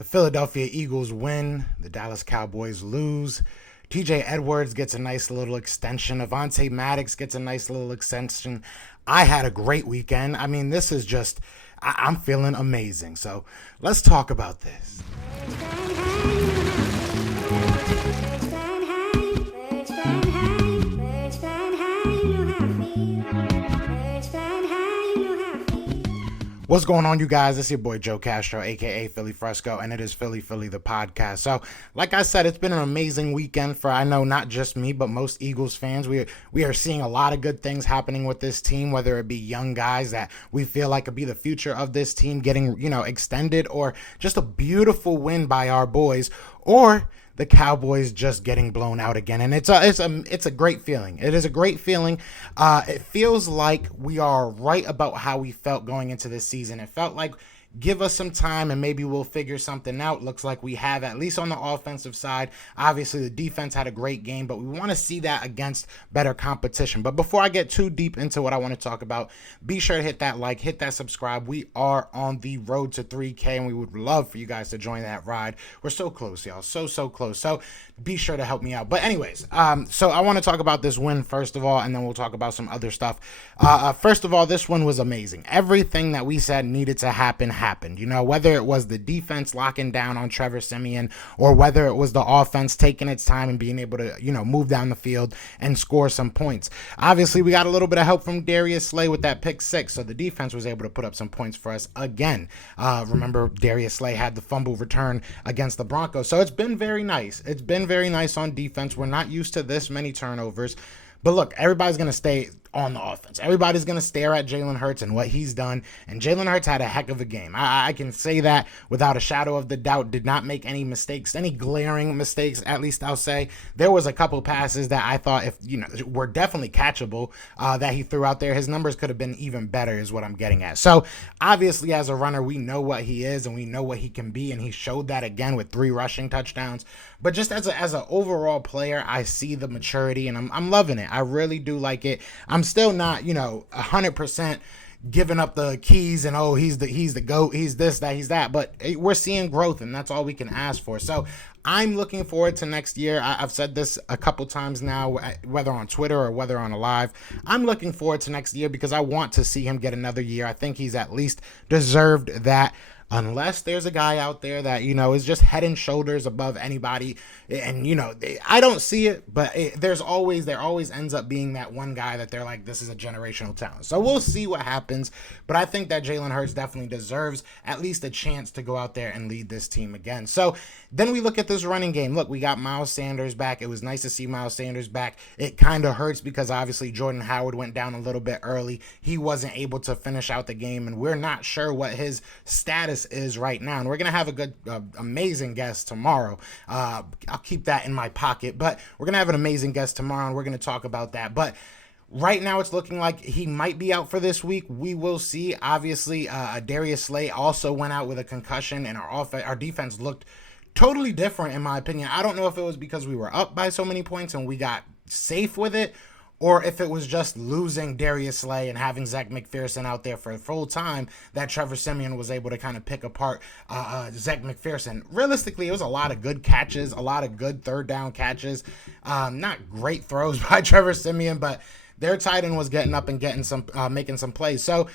The Philadelphia Eagles win. The Dallas Cowboys lose. TJ Edwards gets a nice little extension. Avonte Maddox gets a nice little extension. I had a great weekend. I mean, this is just, I'm feeling amazing. So let's talk about this. What's going on, you guys? It's your boy Joe Castro, aka Philly Fresco, and it is Philly the podcast. So, like I said, it's been an amazing weekend for, I know, not just me, but most Eagles fans. We are seeing a lot of good things happening with this team, whether it be young guys that we feel like could be the future of this team getting, extended, or just a beautiful win by our boys, or the Cowboys just getting blown out again. And it's a great feeling. It is a great feeling. It feels like we are right about how we felt going into this season. It felt like, give us some time and maybe we'll figure something out. Looks like we have, at least on the offensive side. Obviously, the defense had a great game, but we want to see that against better competition. But before I get too deep into what I want to talk about, be sure to hit that like, hit that subscribe. We are on the road to 3K, and we would love for you guys to join that ride. We're so close, y'all. So close. So be sure to help me out. But anyways, so I want to talk about this win first of all, and then we'll talk about some other stuff. First of all, this one was amazing. Everything that we said needed to happen happened. Whether it was the defense locking down on Trevor Siemian, or whether it was the offense taking its time and being able to, move down the field and score some points. Obviously, we got a little bit of help from Darius Slay with that pick six, so the defense was able to put up some points for us again. Remember, Darius Slay had the fumble return against the Broncos, so it's been very nice. It's been very nice on defense. We're not used to this many turnovers. But look, everybody's going to stay on the offense. Everybody's going to stare at Jalen Hurts and what he's done. And Jalen Hurts had a heck of a game. I can say that without a shadow of the doubt. Did not make any mistakes, any glaring mistakes, at least I'll say. There was a couple passes that I thought, were definitely catchable, that he threw out there. His numbers could have been even better is what I'm getting at. So obviously, as a runner, we know what he is and we know what he can be. And he showed that again with 3 rushing touchdowns. But just as an overall player, I see the maturity and I'm loving it. I really do like it. I'm still not, 100% giving up the keys and, he's the GOAT, he's this, that, he's that. But we're seeing growth, and that's all we can ask for. So I'm looking forward to next year. I've said this a couple times now, whether on Twitter or whether on a live. I'm looking forward to next year because I want to see him get another year. I think he's at least deserved that. Unless there's a guy out there that, is just head and shoulders above anybody. And, I don't see it, but there always ends up being that one guy that they're like, this is a generational talent. So we'll see what happens. But I think that Jalen Hurts definitely deserves at least a chance to go out there and lead this team again. So then we look at this running game. Look, we got Miles Sanders back. It was nice to see Miles Sanders back. It kind of hurts because obviously Jordan Howard went down a little bit early. He wasn't able to finish out the game, and we're not sure what his status is right now. And we're going to have a good, amazing guest tomorrow. I'll keep that in my pocket, but we're going to have an amazing guest tomorrow, and we're going to talk about that. But right now, it's looking like he might be out for this week. We will see. Obviously, Darius Slay also went out with a concussion, and our defense looked totally different, in my opinion. I don't know if it was because we were up by so many points and we got safe with it, or if it was just losing Darius Slay and having Zach McPherson out there for full time that Trevor Siemian was able to kind of pick apart Zach McPherson. Realistically, it was a lot of good catches, a lot of good third down catches. Not great throws by Trevor Siemian, but their tight end was getting up and getting some, making some plays. So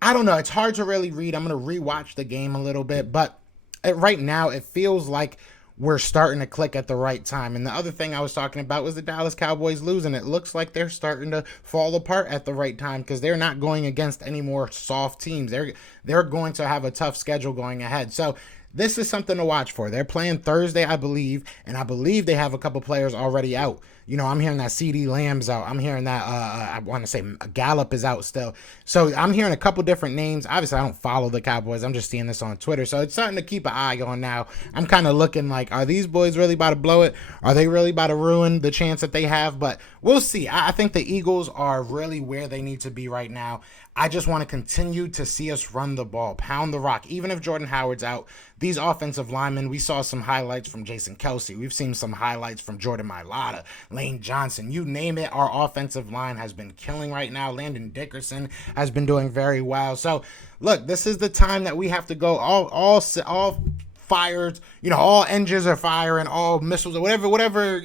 I don't know. It's hard to really read. I'm going to rewatch the game a little bit, but right now it feels like we're starting to click at the right time. And the other thing I was talking about was the Dallas Cowboys losing. It looks like they're starting to fall apart at the right time because they're not going against any more soft teams. They're going to have a tough schedule going ahead. So this is something to watch for. They're playing Thursday, I believe, and I believe they have a couple players already out. I'm hearing that CD Lamb's out. I'm hearing that, I want to say Gallup is out still. So I'm hearing a couple different names. Obviously, I don't follow the Cowboys. I'm just seeing this on Twitter. So it's something to keep an eye on now. I'm kind of looking like, are these boys really about to blow it? Are they really about to ruin the chance that they have? But we'll see. I think the Eagles are really where they need to be right now. I just want to continue to see us run the ball, pound the rock. Even if Jordan Howard's out, these offensive linemen, we saw some highlights from Jason Kelsey. We've seen some highlights from Jordan Mailata, Lane Johnson. You name it, our offensive line has been killing right now. Landon Dickerson has been doing very well. So, look, this is the time that we have to go all fires, all engines are firing, all missiles, or whatever,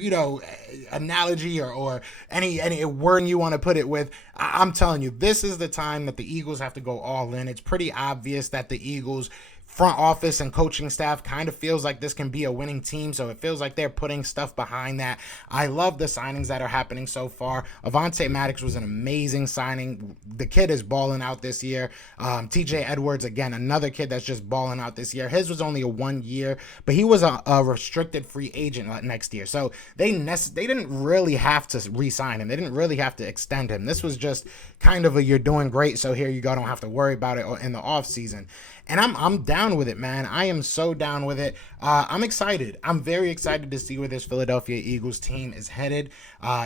analogy or any word you want to put it with. I'm telling you, this is the time that the Eagles have to go all in. It's pretty obvious that the Eagles front office and coaching staff kind of feels like this can be a winning team, so it feels like they're putting stuff behind that. I love the signings that are happening so far. Avonte Maddox was an amazing signing. The kid is balling out this year. TJ Edwards, again, another kid that's just balling out this year. His was only a 1 year, but he was a restricted free agent next year, so they didn't really have to re-sign him. They didn't really have to extend him. This was just kind of a, you're doing great, so here you go, don't have to worry about it in the offseason. And I'm down with it, man. I am so down with it. I'm excited. I'm very excited to see where this Philadelphia Eagles team is headed.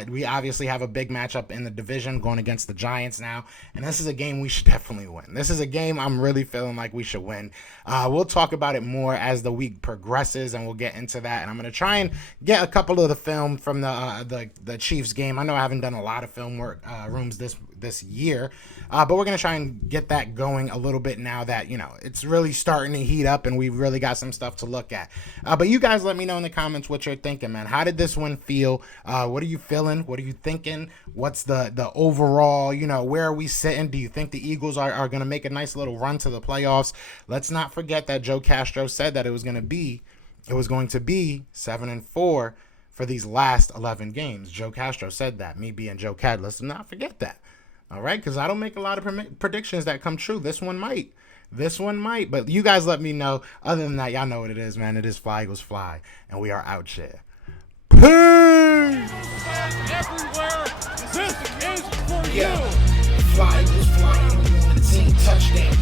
We obviously have a big matchup in the division going against the Giants now, and this is a game we should definitely win. This is a game I'm really feeling like we should win. We'll talk about it more as the week progresses, and we'll get into that. And I'm going to try and get a couple of the film from the Chiefs game. I know I haven't done a lot of film work rooms this year, but we're going to try and get that going a little bit now that, it's really starting to heat up and we've really got some stuff to look at. But you guys let me know in the comments what you're thinking, man. How did this one feel? What are you feeling? What are you thinking? What's the overall, where are we sitting? Do you think the Eagles are going to make a nice little run to the playoffs? Let's not forget that Joe Castro said that it was going to be 7-4 for these last 11 games. Joe Castro said that. Me being Joe Cad, let's not forget that. All right, because I don't make a lot of predictions that come true. This one might. But you guys let me know. Other than that, y'all know what it is, man. It is Fly Eagles Fly, and we are out here. Peace! Everywhere, this is for you. Fly Eagles Fly, and we on the team. Touchdown.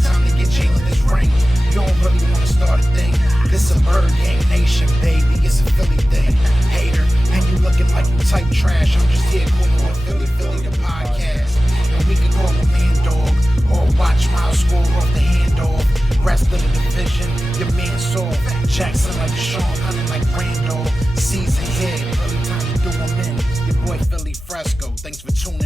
Time to get Jalen this ring. You don't really want to start a thing. This a bird gang nation, baby. It's a Philly thing. Hater, and you looking like you type trash. I'm just here calling on Philly the podcast. And we can call a man dog or watch Miles score off the handoff. Rest of the division, your man Saul Jackson like Sean, hunting like Randall. Season here, early time to do them in. Your boy Philly Fresco. Thanks for tuning